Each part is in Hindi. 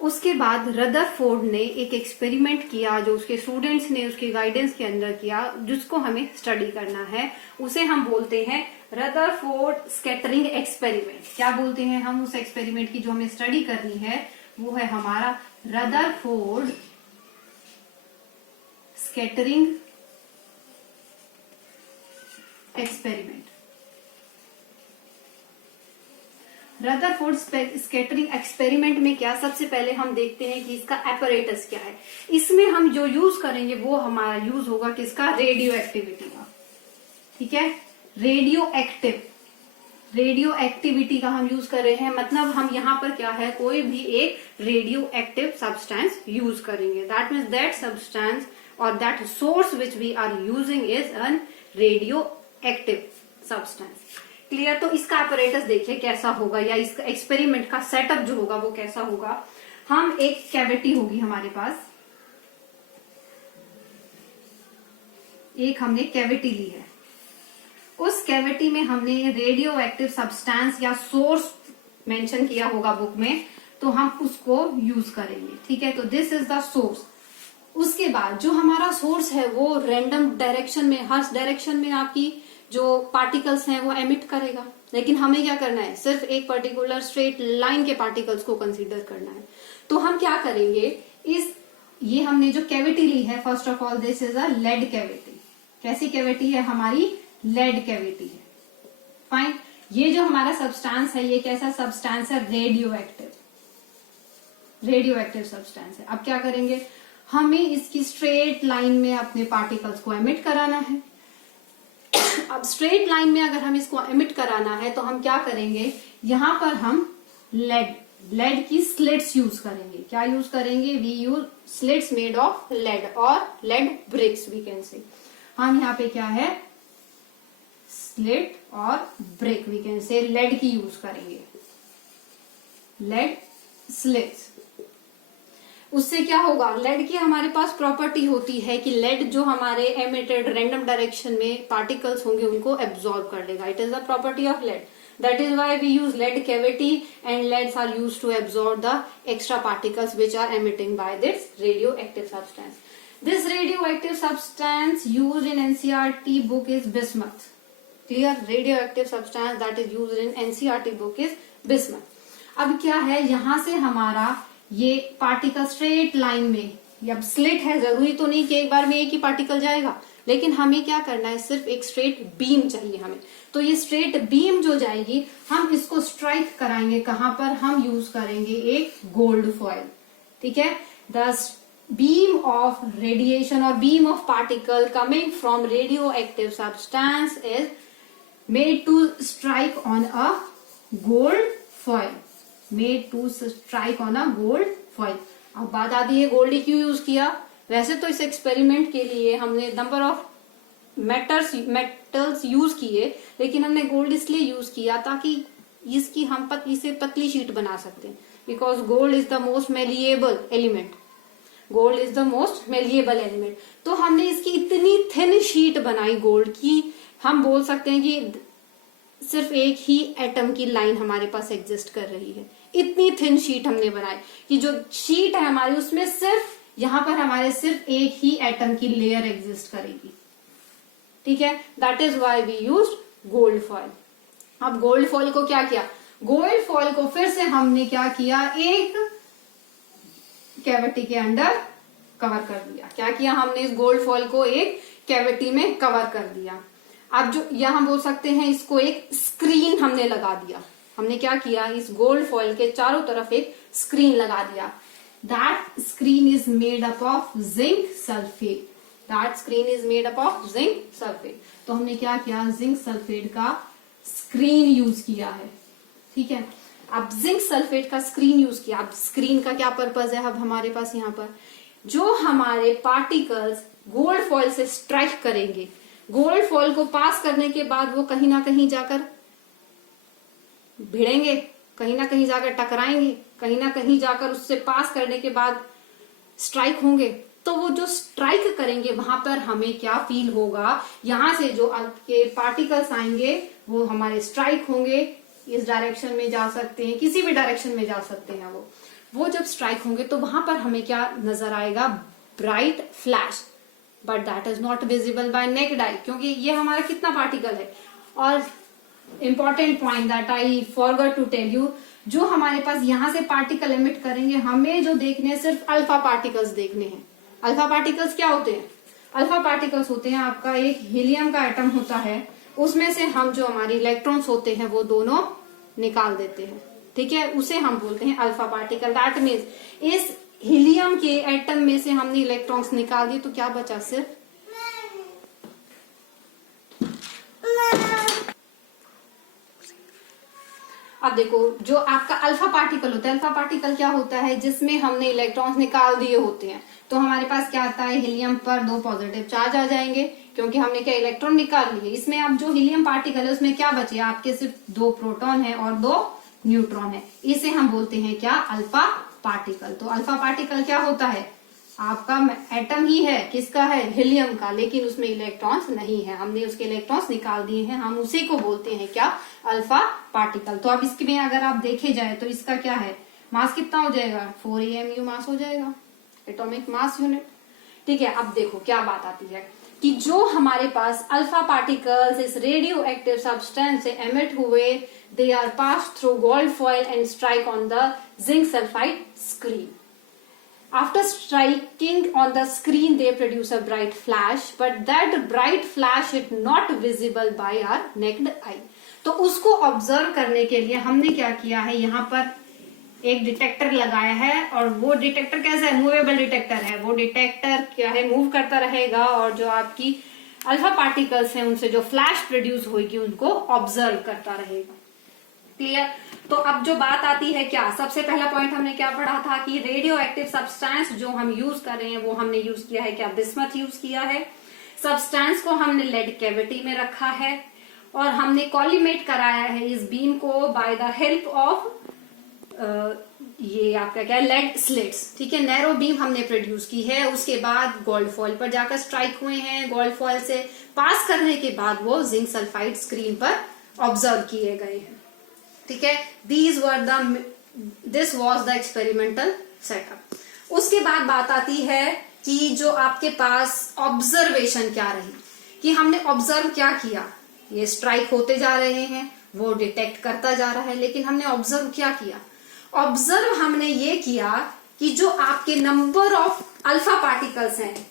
उसके बाद रदरफोर्ड ने एक एक्सपेरिमेंट किया जो उसके स्टूडेंट्स ने उसके गाइडेंस के अंदर किया, जिसको हमें स्टडी करना है। उसे हम बोलते हैं रदरफोर्ड स्कैटरिंग एक्सपेरिमेंट। क्या बोलते हैं हम उस एक्सपेरिमेंट की जो हमें स्टडी करनी है? वो है हमारा Rutherford scattering experiment. Rutherford scattering experiment में क्या, सबसे पहले हम देखते हैं कि इसका एपरेटस क्या है। इसमें हम जो यूज करेंगे वो हमारा यूज होगा किसका? रेडियो एक्टिविटी का। ठीक है, रेडियो एक्टिविटी का हम यूज कर रहे हैं। मतलब हम यहाँ पर क्या है, कोई भी एक रेडियो एक्टिव सब्सटेंस यूज करेंगे। दैट मीन्स दैट सब्सटेंस और that source which we are using is an radioactive substance. Clear? तो इसका अपरेटस देखिए कैसा होगा, या इसका एक्सपेरिमेंट का सेटअप जो होगा वो कैसा होगा। हम एक कैविटी होगी हमारे पास, एक हमने कैविटी ली है। उस कैविटी में हमने रेडियो एक्टिव सब्सटेंस या सोर्स मेंशन किया होगा बुक में, तो हम उसको यूज करेंगे। ठीक है, तो दिस इज द सोर्स। उसके बाद जो हमारा सोर्स है वो रैंडम डायरेक्शन में, हर डायरेक्शन में आपकी जो पार्टिकल्स हैं वो एमिट करेगा। लेकिन हमें क्या करना है? सिर्फ एक पर्टिकुलर स्ट्रेट लाइन के पार्टिकल्स को कंसीडर करना है। तो हम क्या करेंगे, ये हमने जो कैविटी ली है, first of all this is a lead cavity. कैसी कैविटी है हमारी? लेड कैविटी है। फाइन। ये जो हमारा सब्सटेंस है, ये कैसा सब्सटेंस है? रेडियो एक्टिव सब्सटेंस है। अब क्या करेंगे, हमें इसकी स्ट्रेट लाइन में अपने पार्टिकल्स को एमिट कराना है। अब स्ट्रेट लाइन में अगर हम इसको एमिट कराना है तो हम क्या करेंगे, यहां पर हम लेड की स्लिट्स यूज करेंगे। क्या यूज करेंगे? We use slits made of lead और lead bricks we can say. हम यहाँ पे क्या है, स्लिट और brick we can say lead की यूज करेंगे, लेड स्लिट्स। उससे क्या होगा, लेड की हमारे पास प्रॉपर्टी होती है कि लेड जो हमारे एमिटेड रैंडम डायरेक्शन में पार्टिकल्स होंगे उनको एब्जॉर्ब कर लेगा। It is the property of lead. That is why we use lead cavity and leads are used to absorb the extra particles which are emitting by this radioactive substance. This radioactive substance used in NCERT book is bismuth. Clear? Radioactive substance that is used in NCERT book is bismuth. अब क्या है, यहां से हमारा ये पार्टिकल स्ट्रेट लाइन में, अब स्लिट है, जरूरी तो नहीं कि एक बार में एक ही पार्टिकल जाएगा, लेकिन हमें क्या करना है, सिर्फ एक स्ट्रेट बीम चाहिए हमें। तो ये स्ट्रेट बीम जो जाएगी, हम इसको स्ट्राइक कराएंगे कहां पर? हम यूज करेंगे एक गोल्ड फॉइल। ठीक है, द बीम ऑफ रेडिएशन और beam of particle coming from radioactive substance is made to strike on a gold foil. Made to strike on a gold foil. अब बात आती है गोल्ड क्यों यूज किया? वैसे तो इस एक्सपेरिमेंट के लिए हमने नंबर ऑफ मेटल्स यूज किए, लेकिन हमने गोल्ड इसलिए यूज किया ताकि इसकी हम पतली से पतली शीट बना सकते हैं। Because gold is the most malleable element. Gold is the most malleable element. तो हमने इसकी इतनी थिन शीट बनाई गोल्ड की, हम बोल सकते हैं कि सिर्फ एक ही एटम की लाइन हमारे पास एग्जिस्ट कर रही है। इतनी थिन शीट हमने बनाई कि जो शीट है हमारी, उसमें सिर्फ यहां पर हमारे सिर्फ एक ही एटम की लेयर एग्जिस्ट करेगी। ठीक है, that is why we used gold foil. अब गोल्ड फॉइल को क्या किया, गोल्ड फॉइल को फिर से हमने क्या किया, एक कैविटी के अंदर कवर कर दिया। क्या किया हमने, इस गोल्ड फॉइल को एक कैविटी में कवर कर दिया। अब जो यहां बोल सकते हैं, इसको एक स्क्रीन हमने लगा दिया। हमने क्या किया, इस गोल्ड फॉइल के चारों तरफ एक स्क्रीन लगा दिया। That screen is made up of zinc sulphate. That screen is made up of zinc sulphate. तो हमने क्या किया, जिंक सल्फेट का स्क्रीन यूज किया है। ठीक है, अब जिंक सल्फेट का स्क्रीन यूज किया। अब स्क्रीन का क्या पर्पज है, अब हमारे पास यहाँ पर जो हमारे पार्टिकल्स गोल्ड फॉइल से स्ट्राइक करेंगे, गोल्ड फॉइल को पास करने के बाद वो कहीं ना कहीं जाकर भिड़ेंगे, कहीं ना कहीं जाकर टकराएंगे, कहीं ना कहीं जाकर उससे पास करने के बाद स्ट्राइक होंगे। तो वो जो स्ट्राइक करेंगे वहां पर हमें क्या फील होगा, यहां से जो आपके पार्टिकल्स आएंगे वो हमारे स्ट्राइक होंगे इस डायरेक्शन में जा सकते हैं, किसी भी डायरेक्शन में जा सकते हैं। वो जब स्ट्राइक होंगे तो वहां पर हमें क्या नजर आएगा, bright flash, but that is not visible by naked eye, क्योंकि ये हमारा कितना पार्टिकल है। और important point that I forgot to tell you, जो हमारे पास यहां से पार्टिकल एमिट करेंगे, हमें जो देखने हैं सिर्फ अल्फा पार्टिकल्स देखने हैं। अल्फा पार्टिकल्स क्या होते हैं? अल्फा पार्टिकल्स होते हैं आपका एक हीलियम का एटम होता है, उसमें से हम जो हमारे इलेक्ट्रॉन्स होते हैं वो दोनों निकाल देते हैं, ठीक है, उसे हम बोलते हैं अल्फा पार्टिकल। दैट मीन्स इस हीलियम के एटम में से हमने इलेक्ट्रॉन्स निकाल दिए तो क्या बचा, सिर्फ अब देखो जो आपका अल्फा पार्टिकल होता है, अल्फा पार्टिकल क्या होता है, जिसमें हमने इलेक्ट्रॉन्स निकाल दिए होते हैं, तो हमारे पास क्या आता है, हीलियम पर 2 पॉजिटिव चार्ज आ जाएंगे, क्योंकि हमने क्या इलेक्ट्रॉन निकाल लिए। इसमें अब जो हीलियम पार्टिकल है उसमें क्या बचे, आपके सिर्फ 2 प्रोटॉन है और 2 न्यूट्रॉन है। इसे हम बोलते हैं क्या, अल्फा पार्टिकल। तो अल्फा पार्टिकल क्या होता है, आपका एटम ही है, किसका है, हीलियम का, लेकिन उसमें इलेक्ट्रॉन्स नहीं है, हमने उसके इलेक्ट्रॉन्स निकाल दिए हैं, हम उसी को बोलते हैं क्या, अल्फा पार्टिकल। तो अब इसमें अगर आप देखे जाए तो इसका क्या है, मास कितना हो जाएगा, 4 AMU मास हो जाएगा, एटॉमिक मास यूनिट, ठीक है। अब देखो क्या बात आती है कि जो हमारे पास अल्फा पार्टिकल्स इस रेडियो एक्टिव सब्सटेंस से एमिट हुए, they are pass through gold foil and strike on the zinc sulphide screen. After striking on the screen, they produce a bright flash, but that bright flash is not visible by our naked eye. तो उसको ऑब्जर्व करने के लिए हमने क्या किया है, यहाँ पर एक डिटेक्टर लगाया है, और वो डिटेक्टर कैसा है, मूवेबल डिटेक्टर है। वो डिटेक्टर क्या है, मूव करता रहेगा, और जो आपकी अल्फा पार्टिकल्स हैं उनसे जो फ्लैश प्रोड्यूस होगी उनको ऑब्जर्व करता रहेगा। क्लियर? तो अब जो बात आती है क्या, सबसे पहला पॉइंट हमने क्या पढ़ा था कि रेडियो एक्टिव सब्सटेंस जो हम यूज कर रहे हैं वो हमने यूज किया है क्या, बिस्मथ यूज किया है। सब्सटेंस को हमने लेड कैविटी में रखा है, और हमने कॉलीमेट कराया है इस बीम को बाय द हेल्प ऑफ ये आपका क्या, लेड स्लिट्स, ठीक है। नैरो बीम हमने प्रोड्यूस की है, उसके बाद गोल्ड फॉइल पर जाकर स्ट्राइक हुए हैं, गोल्ड फॉइल से पास करने के बाद वो जिंक सल्फाइड स्क्रीन पर ऑब्जर्व किए गए हैं, ठीक है। This was the experimental setup. उसके बाद बात आती है कि जो आपके पास ऑब्जर्वेशन क्या रही, कि हमने ऑब्जर्व क्या किया, ये स्ट्राइक होते जा रहे हैं, वो डिटेक्ट करता जा रहा है, लेकिन हमने ऑब्जर्व क्या किया, ऑब्जर्व हमने ये किया कि जो आपके नंबर ऑफ अल्फा पार्टिकल्स हैं,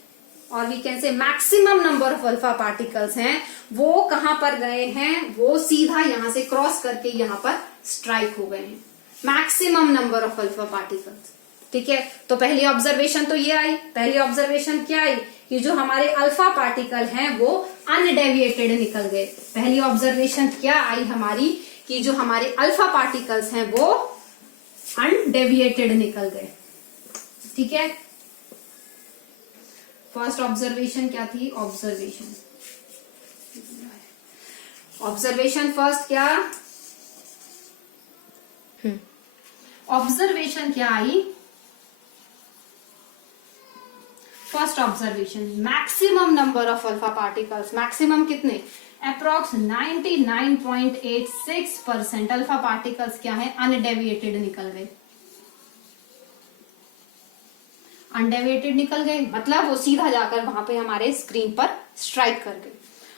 और we can say maximum number of alpha particles हैं, वो कहां पर गए हैं, वो सीधा यहां से क्रॉस करके यहां पर स्ट्राइक हो गए हैं, maximum number of alpha particles, ठीक है। तो पहली ऑब्जर्वेशन तो ये आई, पहली ऑब्जर्वेशन क्या आई कि जो हमारे अल्फा पार्टिकल हैं वो अनडेविएटेड निकल गए। पहली ऑब्जर्वेशन क्या आई हमारी कि जो हमारे अल्फा पार्टिकल्स हैं वो अनडेविएटेड निकल गए, ठीक है। फर्स्ट ऑब्जर्वेशन क्या थी, ऑब्जर्वेशन फर्स्ट क्या, ऑब्जर्वेशन क्या आई, first observation maximum number of alpha particles, maximum कितने, अप्रोक्स 99.86% अल्फा पार्टिकल्स क्या है, अनडेविएटेड निकल गए, अनडेविएटेड निकल गए, मतलब वो सीधा जाकर वहां पे हमारे स्क्रीन पर स्ट्राइक कर गए।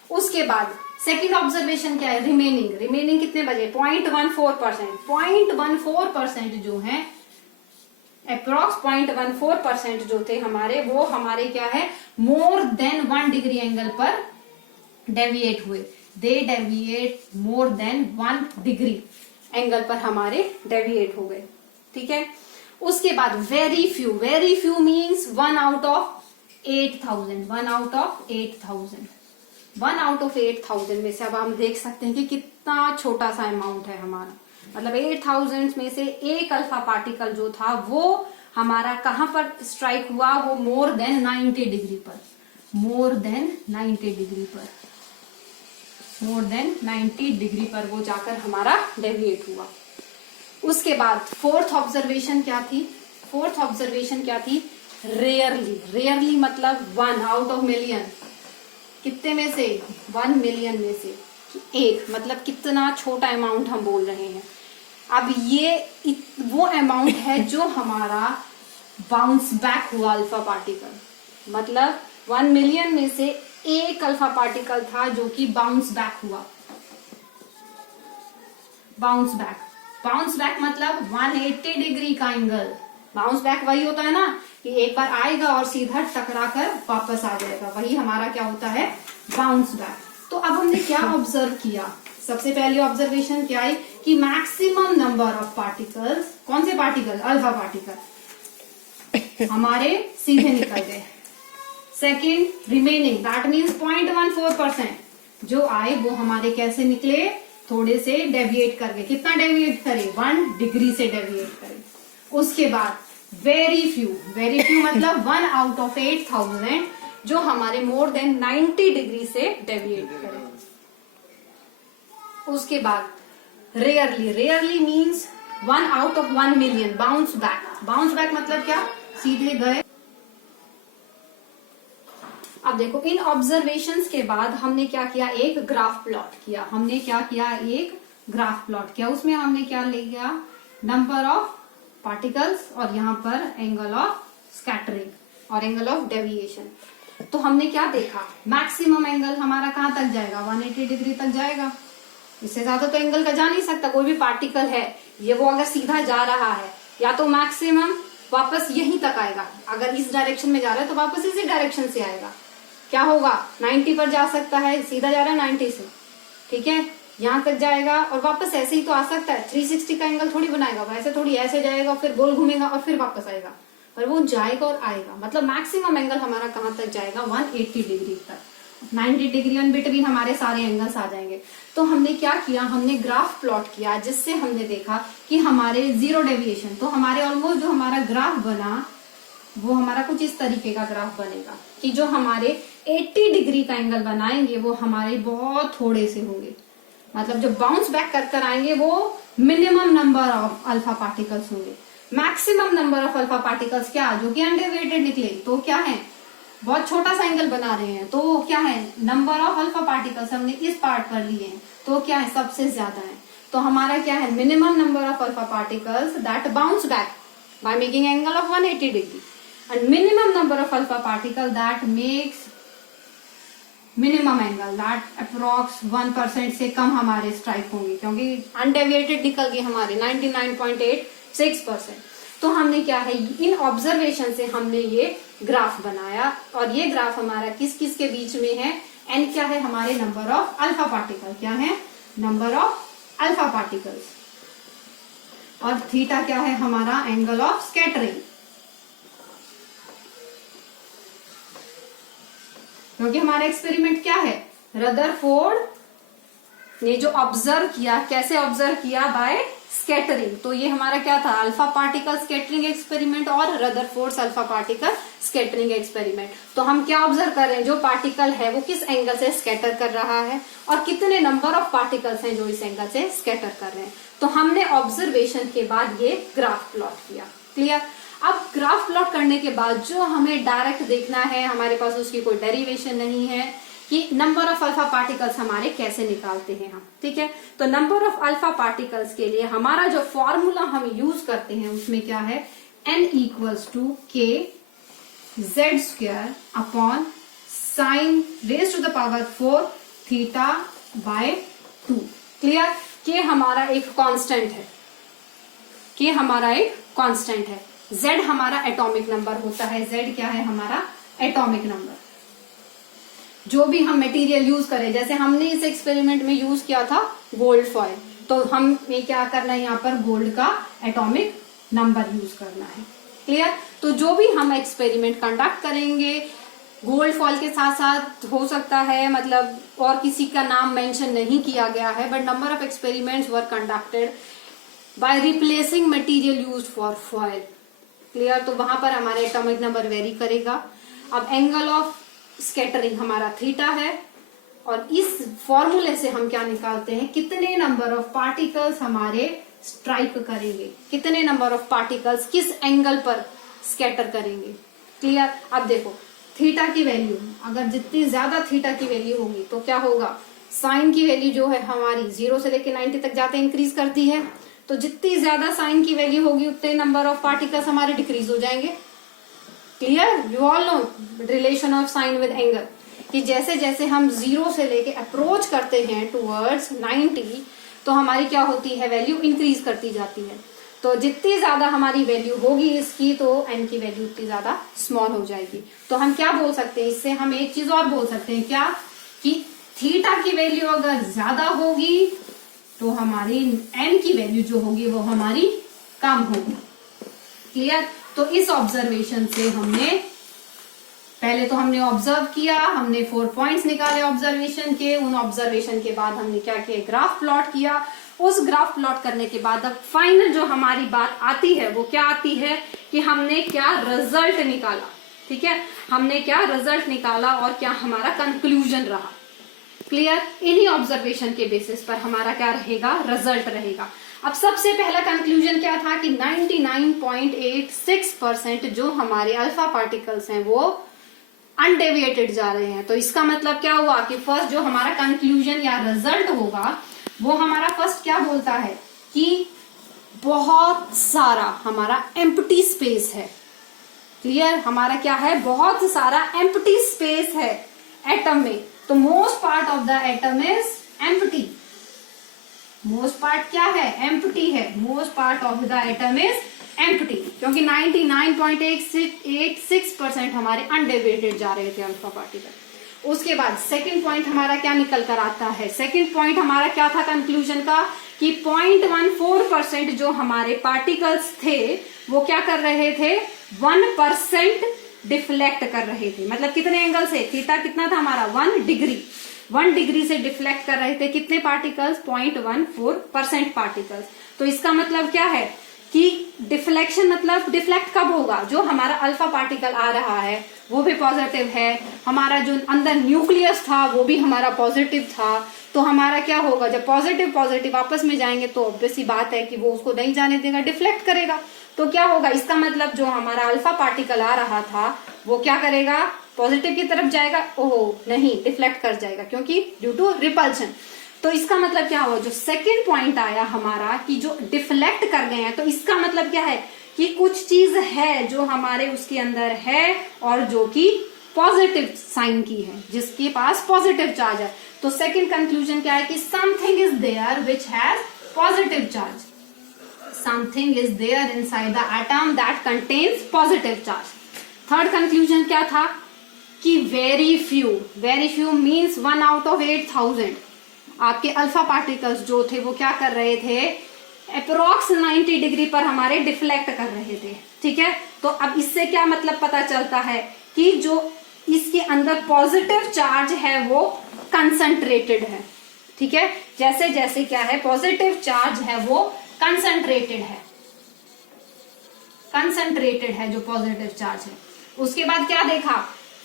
उसके बाद सेकेंड ऑब्जर्वेशन क्या है, रिमेनिंग कितने बजे, 0.14%, 0.14% जो है, अप्रोक्स 0.14% जो थे हमारे, वो हमारे क्या है, मोर देन 1 डिग्री एंगल पर डेविएट हुए, they deviate more than 1 degree angle पर हमारे डेविएट हो गए, ठीक है। उसके बाद very few means 1 out of 8,000, 1 out of 8,000, 1 out of 8,000 में से अब हम देख सकते हैं कि कितना छोटा सा अमाउंट है हमारा, मतलब 8,000 में से एक अल्फा पार्टिकल जो था वो हमारा कहां पर स्ट्राइक हुआ, वो मोर देन 90 डिग्री पर, मोर देन 90 डिग्री पर, मोर देन 90 डिग्री पर वो जाकर हमारा डेविएट हुआ। उसके बाद फोर्थ ऑब्जर्वेशन क्या थी, रेयरली मतलब 1 आउट ऑफ मिलियन, कितने में से, 1 मिलियन में से एक, मतलब कितना छोटा अमाउंट हम बोल रहे हैं। अब ये वो अमाउंट है जो हमारा बाउंस बैक हुआ अल्फा पार्टिकल, मतलब 1 मिलियन में से एक अल्फा पार्टिकल था जो कि बाउंस बैक हुआ। बाउंस बैक मतलब 180 डिग्री का एंगल। बाउंस बैक वही होता है ना कि एक बार आएगा और सीधा टकरा कर वापस आ जाएगा, वही हमारा क्या होता है, बाउंस बैक। तो अब हमने क्या ऑब्जर्व किया, सबसे पहले ऑब्जर्वेशन क्या है कि मैक्सिमम नंबर ऑफ पार्टिकल्स, कौन से पार्टिकल, अल्फा पार्टिकल हमारे सीधे निकल गए। सेकेंड, रिमेनिंग दैट मीन्स 0.14% जो आए वो हमारे कैसे निकले, थोड़े से डेविएट कर गए। कितना डेविएट करे, 1 डिग्री से डेविएट करे। उसके बाद वेरी फ्यू मतलब 1 आउट ऑफ 8000 जो हमारे मोर देन 90 डिग्री से डेविएट करे। उसके बाद rarely means 1 out of 1 million bounce back मतलब क्या, सीधे गए। अब देखो इन ऑब्जर्वेशंस के बाद हमने क्या किया, एक ग्राफ प्लॉट किया। उसमें हमने क्या लिया, नंबर ऑफ पार्टिकल्स और यहाँ पर एंगल ऑफ स्कैटरिंग और एंगल ऑफ डेविएशन। तो हमने क्या देखा, मैक्सिमम एंगल हमारा कहाँ तक जाएगा, 180 डिग्री तक जाएगा। इससे ज्यादा तो एंगल का जा नहीं सकता। कोई भी पार्टिकल है ये, वो अगर सीधा जा रहा है या तो मैक्सिमम वापस यहीं तक आएगा, अगर इस डायरेक्शन में जा रहा है तो वापस इसी डायरेक्शन से आएगा। क्या होगा, 90 पर जा सकता है, सीधा जा रहा है 90 से, ठीक है, यहाँ तक जाएगा और वापस ऐसे ही तो आ सकता है। 360 का एंगल थोड़ी बनाएगा, वैसे थोड़ी ऐसे जाएगा फिर गोल घूमेगा और फिर वापस आएगा, पर वो जाएगा और आएगा। मतलब मैक्सिमम एंगल हमारा कहाँ तक जाएगा, 180 डिग्री तक। 90 डिग्री इन बिटवीन हमारे सारे एंगल्स आ जाएंगे। तो हमने क्या किया, हमने ग्राफ प्लॉट किया जिससे हमने देखा कि हमारे 0 डेविएशन, तो हमारे ऑलमोस्ट जो हमारा ग्राफ बना वो हमारा कुछ इस तरीके का ग्राफ बनेगा कि जो हमारे 80 डिग्री का एंगल बनाएंगे वो हमारे बहुत थोड़े से होंगे। मतलब जो बाउंस बैक कर आएंगे वो minimum number of alpha particles होंगे। Maximum number of alpha particles क्या, जो कि अनडेविएटेड निकले, तो क्या है, बहुत छोटा सा एंगल बना रहे हैं, तो क्या है, नंबर ऑफ अल्फा पार्टिकल्स हमने इस पार्ट पर लिए हैं, तो क्या है, सबसे ज्यादा है। तो हमारा क्या है, minimum number of alpha particles that bounce back by making angle of 180 degree and minimum number of alpha particle that makes minimum angle that approx 1% से कम हमारे स्ट्राइक होंगे, क्योंकि अनडेविएटेड निकल गए हमारे 99.86%। तो हमने क्या है, इन ऑब्जर्वेशन से हमने ये ग्राफ बनाया और ये ग्राफ हमारा किस किस के बीच में है, एन क्या है, हमारे नंबर ऑफ अल्फा पार्टिकल, क्या है, नंबर ऑफ अल्फा पार्टिकल्स, और थीटा क्या है, हमारा एंगल ऑफ स्कैटरिंग। क्योंकि हमारा एक्सपेरिमेंट क्या है, रदरफोर्ड ने जो ऑब्जर्व किया, कैसे ऑब्जर्व किया, बाय स्कैटरिंग। तो ये हमारा क्या था, अल्फा पार्टिकल स्कैटरिंग एक्सपेरिमेंट और Rutherford's alpha particle scattering experiment. तो हम क्या ऑब्जर्व कर रहे हैं, जो पार्टिकल है वो किस एंगल से स्कैटर कर रहा है और कितने नंबर ऑफ पार्टिकल्स हैं जो इस एंगल से स्कैटर कर रहे हैं। तो हमने ऑब्जर्वेशन के बाद ये ग्राफ प्लॉट किया। क्लियर। अब ग्राफ प्लॉट करने के बाद जो हमें डायरेक्ट देखना है, हमारे पास उसकी कोई डेरिवेशन नहीं है कि नंबर ऑफ अल्फा पार्टिकल्स हमारे कैसे निकालते हैं हम, ठीक है। तो नंबर ऑफ अल्फा पार्टिकल्स के लिए हमारा जो फॉर्मूला हम यूज करते हैं उसमें क्या है, n equals to k z² upon sine raise to the power 4 theta by 2। Clear. k हमारा एक कांस्टेंट है, k हमारा एक कांस्टेंट है, z हमारा एटॉमिक नंबर होता है, z क्या है, हमारा एटॉमिक नंबर। जो भी हम मटेरियल यूज करें, जैसे हमने इस एक्सपेरिमेंट में यूज किया था गोल्ड फॉइल, तो हमें क्या करना है, यहाँ पर गोल्ड का एटॉमिक नंबर यूज करना है। क्लियर। तो जो भी हम एक्सपेरिमेंट कंडक्ट करेंगे गोल्ड फॉइल के साथ साथ हो सकता है, मतलब और किसी का नाम मेंशन नहीं किया गया है, but number of experiments were conducted by replacing material used for foil. Clear. तो वहां पर हमारा एटॉमिक नंबर वेरी करेगा। अब एंगल ऑफ स्कैटरिंग हमारा थीटा है और इस फॉर्मूले से हम क्या निकालते हैं, कितने नंबर ऑफ पार्टिकल्स हमारे स्ट्राइक करेंगे, कितने नंबर ऑफ पार्टिकल्स किस एंगल पर स्कैटर करेंगे। क्लियर। अब देखो थीटा की वैल्यू, अगर जितनी ज्यादा थीटा की वैल्यू होगी तो क्या होगा, साइन की वैल्यू जो है हमारी 0 से लेकर 90 तक जाते इंक्रीज करती है, तो जितनी ज्यादा साइन की वैल्यू होगी उतने नंबर ऑफ पार्टिकल्स हमारे डिक्रीज हो जाएंगे। Clear? You all know relation of sine with angle, कि जैसे जैसे हम 0 से लेके अप्रोच करते हैं टूवर्ड्स 90, तो हमारी क्या होती है, वैल्यू इंक्रीज करती जाती है। तो जितनी ज्यादा हमारी वैल्यू होगी इसकी, तो एन की वैल्यू उतनी ज्यादा स्मॉल हो जाएगी। तो हम क्या बोल सकते हैं इससे, हम एक चीज और बोल सकते हैं क्या, कि थीटा की वैल्यू अगर ज्यादा होगी तो हमारी एन की वैल्यू जो होगी वो हमारी कम होगी। क्लियर? तो इस ऑब्जर्वेशन से हमने पहले तो हमने ऑब्जर्व किया, हमने 4 पॉइंट्स निकाले ऑब्जर्वेशन के, उन ऑब्जर्वेशन के बाद हमने क्या किया, ग्राफ प्लॉट किया। उस ग्राफ प्लॉट करने के बाद अब फाइनल जो हमारी बात आती है वो क्या आती है, कि हमने क्या रिजल्ट निकाला। ठीक है, हमने क्या रिजल्ट निकाला और क्या हमारा कंक्लूजन रहा। क्लियर? इन्हीं ऑब्जर्वेशन के बेसिस पर हमारा क्या रहेगा, रिजल्ट रहेगा। अब सबसे पहला कंक्लूजन क्या था कि 99.86% जो हमारे अल्फा पार्टिकल्स हैं वो अनडेविएटेड जा रहे हैं। तो इसका मतलब क्या हुआ कि फर्स्ट जो हमारा कंक्लूजन या रिजल्ट होगा वो हमारा फर्स्ट क्या बोलता है, कि बहुत सारा हमारा एम्प्टी स्पेस है। क्लियर? हमारा क्या है, बहुत सारा एम्प्टी स्पेस है एटम में। तो most part of the atom is empty. Most part क्या है, एम्प्टी है। Most part of the atom is empty, क्योंकि 99.86% हमारे अनडेविएटेड जा रहे थे अल्फा पार्टिकल। उसके बाद सेकंड पॉइंट हमारा क्या निकल कर आता है, सेकंड पॉइंट हमारा क्या था कंक्लूजन का, कि 0.14% जो हमारे पार्टिकल्स थे वो क्या कर रहे थे, 1% डिफ्लेक्ट कर रहे थे। मतलब कितने एंगल से, थीटा कितना था हमारा, 1 डिग्री। 1 डिग्री से डिफ्लेक्ट कर रहे थे कितने पार्टिकल्स, 0.14% पार्टिकल्स। तो इसका मतलब क्या है कि डिफ्लेक्शन मतलब डिफ्लेक्ट कब होगा, जो हमारा अल्फा पार्टिकल आ रहा है वो भी पॉजिटिव है, हमारा जो अंदर न्यूक्लियस था वो भी हमारा पॉजिटिव था। तो हमारा क्या होगा, जब पॉजिटिव पॉजिटिव आपस में जाएंगे तो ऑब्वियस सी बात है कि वो उसको नहीं जाने देगा, डिफ्लेक्ट करेगा। तो क्या होगा, इसका मतलब जो हमारा अल्फा पार्टिकल आ रहा था वो क्या करेगा, पॉजिटिव की तरफ जाएगा, ओह नहीं, डिफ्लेक्ट कर जाएगा, क्योंकि ड्यू टू रिपल्शन। तो इसका मतलब क्या हुआ, जो सेकंड पॉइंट आया हमारा कि जो डिफ्लेक्ट कर गए हैं, तो इसका मतलब क्या है कि कुछ चीज है जो हमारे उसके अंदर है और जो कि पॉजिटिव साइन की है, जिसके पास पॉजिटिव चार्ज है। तो सेकंड कंक्लूजन क्या है कि something is there which has positive charge, something is there inside the atom that contains positive charge. Third conclusion क्या था कि very few means 1 out of 8000 आपके अल्फा पार्टिकल्स जो थे वो क्या कर रहे थे, अप्रोक्स 90 डिग्री पर हमारे डिफ्लेक्ट कर रहे थे। ठीक है, तो अब इससे क्या मतलब पता चलता है कि जो इसके अंदर पॉजिटिव चार्ज है वो कंसंट्रेटेड है। ठीक है, जैसे जैसे क्या है, पॉजिटिव चार्ज है वो कंसंट्रेटेड है जो पॉजिटिव चार्ज है। उसके बाद क्या देखा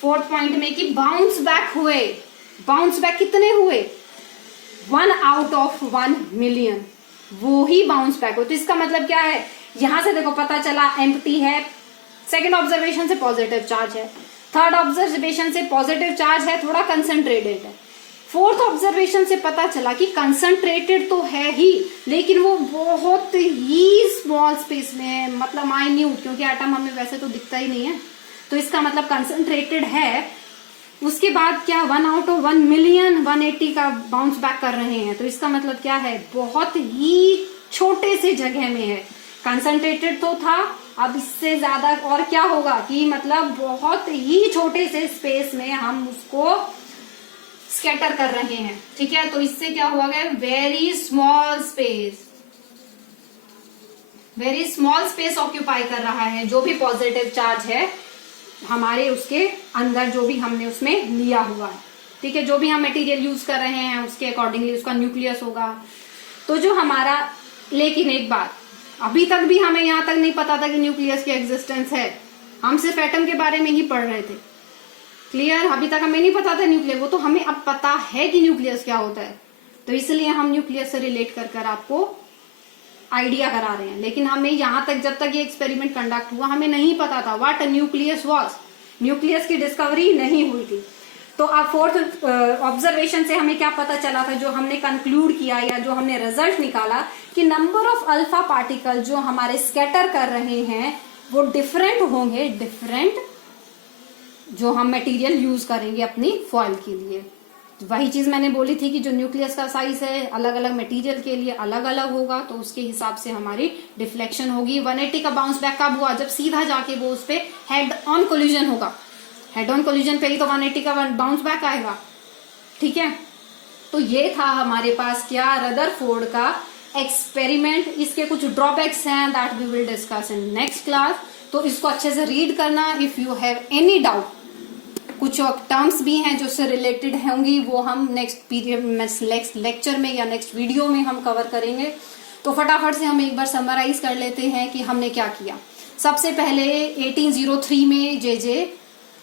फोर्थ पॉइंट में कि बाउंस बैक हुए। बाउंस बैक कितने हुए, 1 आउट ऑफ 1 मिलियन, वो ही बाउंस बैक हो। तो इसका मतलब क्या है, यहां से देखो पता चला एम्प्टी है, सेकंड ऑब्जर्वेशन से पॉजिटिव चार्ज है, थर्ड ऑब्जर्वेशन से पॉजिटिव चार्ज है, थोड़ा कंसंट्रेटेड है, फोर्थ ऑब्जर्वेशन से पता चला कि कंसंट्रेटेड तो है ही लेकिन वो बहुत ही स्मॉल स्पेस में है, मतलब माइन्यूट, क्योंकि एटम हमें वैसे तो दिखता ही नहीं है, तो इसका मतलब कंसंट्रेटेड है। उसके बाद क्या, 1 आउट ऑफ 1 मिलियन 180 का बाउंस बैक कर रहे हैं, तो इसका मतलब क्या है, बहुत ही छोटे से जगह में है, कंसंट्रेटेड तो था, अब इससे ज्यादा और क्या होगा कि मतलब बहुत ही छोटे से स्पेस में हम उसको स्कैटर कर रहे हैं। ठीक है, तो इससे क्या हुआ गया, वेरी स्मॉल स्पेस ऑक्यूपाई कर रहा है जो भी पॉजिटिव चार्ज है हमारे उसके अंदर, जो भी हमने उसमें लिया हुआ है। ठीक है, जो भी हम मटेरियल यूज कर रहे हैं उसके अकॉर्डिंगली उसका न्यूक्लियस होगा। तो जो हमारा, लेकिन एक बात, अभी तक भी हमें यहाँ तक नहीं पता था कि न्यूक्लियस की एग्जिस्टेंस है, हम सिर्फ एटम के बारे में ही पढ़ रहे थे। क्लियर, अभी तक हमें नहीं पता था न्यूक्लियस, वो तो हमें अब पता है कि न्यूक्लियस क्या होता है, तो इसलिए हम न्यूक्लियस से रिलेट कर आपको आइडिया करा रहे हैं। लेकिन हमें यहाँ तक, जब तक ये एक्सपेरिमेंट कंडक्ट हुआ, हमें नहीं पता था व्हाट न्यूक्लियस वाज, न्यूक्लियस की डिस्कवरी नहीं हुई थी। तो अब फोर्थ ऑब्जर्वेशन से हमें क्या पता चला था, जो हमने कंक्लूड किया या जो हमने रिजल्ट निकाला कि नंबर ऑफ अल्फा पार्टिकल जो हमारे स्कैटर कर रहे हैं वो डिफरेंट होंगे, डिफरेंट जो हम मटेरियल यूज करेंगे अपनी फॉइल के लिए। वही चीज मैंने बोली थी कि जो न्यूक्लियस का साइज है अलग अलग मटेरियल के लिए अलग अलग होगा, तो उसके हिसाब से हमारी डिफ्लेक्शन होगी। 180 का बाउंस बैक कब हुआ, जब सीधा जाके वो उस पे हेड ऑन कोलिजन होगा, हेड ऑन कोलिजन पे ही तो 180 का बाउंस बैक आएगा, ठीक है। तो ये था हमारे पास क्या, रदरफोर्ड का एक्सपेरिमेंट। इसके कुछ ड्रॉबैक्स हैं that we will discuss in next class, तो इसको अच्छे से रीड करना। If you have any doubt, कुछ टर्म्स भी हैं जो इससे रिलेटेड होंगी, वो हम नेक्स्ट पीरियड में, नेक्स्ट लेक्चर में या नेक्स्ट वीडियो में हम कवर करेंगे। तो फटाफट से हम एक बार समराइज कर लेते हैं कि हमने क्या किया। सबसे पहले 1803 में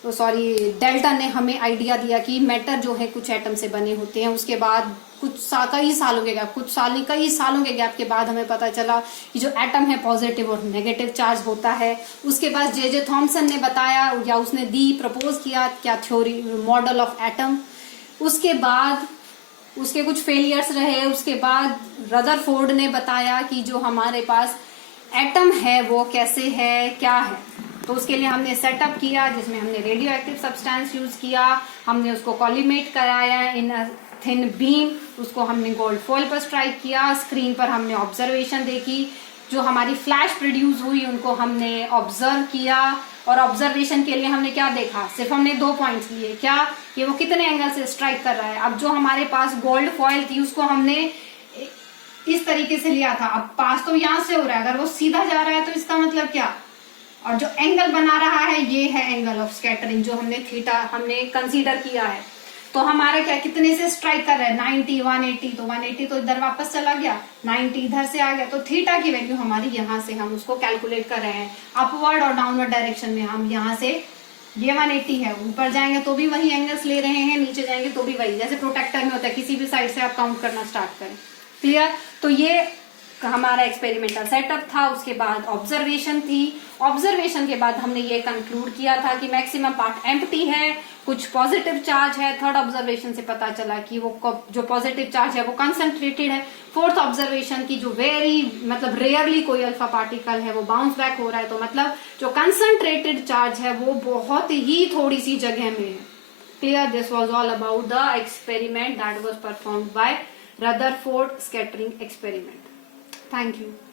डेल्टन ने हमें आइडिया दिया कि मैटर जो है कुछ एटम से बने होते हैं। उसके बाद कई सालों के गैप के बाद हमें पता चला कि जो एटम है पॉजिटिव और नेगेटिव चार्ज होता है। उसके बाद जे थॉमसन ने बताया या उसने प्रपोज किया क्या, थ्योरी, मॉडल ऑफ एटम। उसके बाद उसके कुछ फेलियर्स रहे। उसके बाद रदरफोर्ड ने बताया कि जो हमारे पास एटम है वो कैसे है, क्या है। तो उसके लिए हमने सेटअप किया जिसमें हमने रेडियो एक्टिव सब्सटेंस यूज किया, हमने उसको कॉलीमेट कराया इन थिन बीम, उसको हमने गोल्ड फॉइल पर स्ट्राइक किया, स्क्रीन पर हमने ऑब्जर्वेशन देखी, जो हमारी फ्लैश प्रोड्यूस हुई उनको हमने ऑब्जर्व किया। और ऑब्जर्वेशन के लिए हमने क्या देखा, सिर्फ हमने 2 पॉइंट्स लिए, क्या कि वो कितने एंगल से स्ट्राइक कर रहा है। अब जो हमारे पास गोल्ड फॉइल थी उसको हमने इस तरीके से लिया था, अब पास तो यहां से हो रहा है, अगर वो सीधा जा रहा है तो इसका मतलब क्या, और जो एंगल बना रहा है ये है एंगल ऑफ स्कैटरिंग, जो हमने थीटा हमने कंसीडर किया है। तो हमारा क्या, कितने से स्ट्राइक कर रहा है, 90, 180, तो 180 तो इधर वापस चला गया, 90 इधर से आ गया, तो थीटा की वैल्यू हमारी यहाँ से हम उसको कैलकुलेट कर रहे हैं। अपवर्ड और डाउनवर्ड डायरेक्शन में हम यहाँ से ये 180 है, ऊपर जाएंगे तो भी वही एंगल्स ले रहे हैं, नीचे जाएंगे तो भी वही, जैसे प्रोटेक्टर में होता है, किसी भी साइड से आप काउंट करना स्टार्ट करें। क्लियर। तो ये हमारा एक्सपेरिमेंटल सेटअप था। उसके बाद ऑब्जर्वेशन थी, ऑब्जर्वेशन के बाद हमने ये कंक्लूड किया था कि मैक्सिमम पार्ट एम्प्टी है, कुछ पॉजिटिव चार्ज है। थर्ड ऑब्जर्वेशन से पता चला कि वो जो पॉजिटिव चार्ज है वो कंसंट्रेटेड है। फोर्थ ऑब्जर्वेशन की जो रेयरली कोई अल्फा पार्टिकल है वो बाउंस बैक हो रहा है, तो मतलब जो कंसंट्रेटेड चार्ज है वो बहुत ही थोड़ी सी जगह में है। Clear. This was all about the experiment that was performed by Rutherford scattering experiment. Thank you.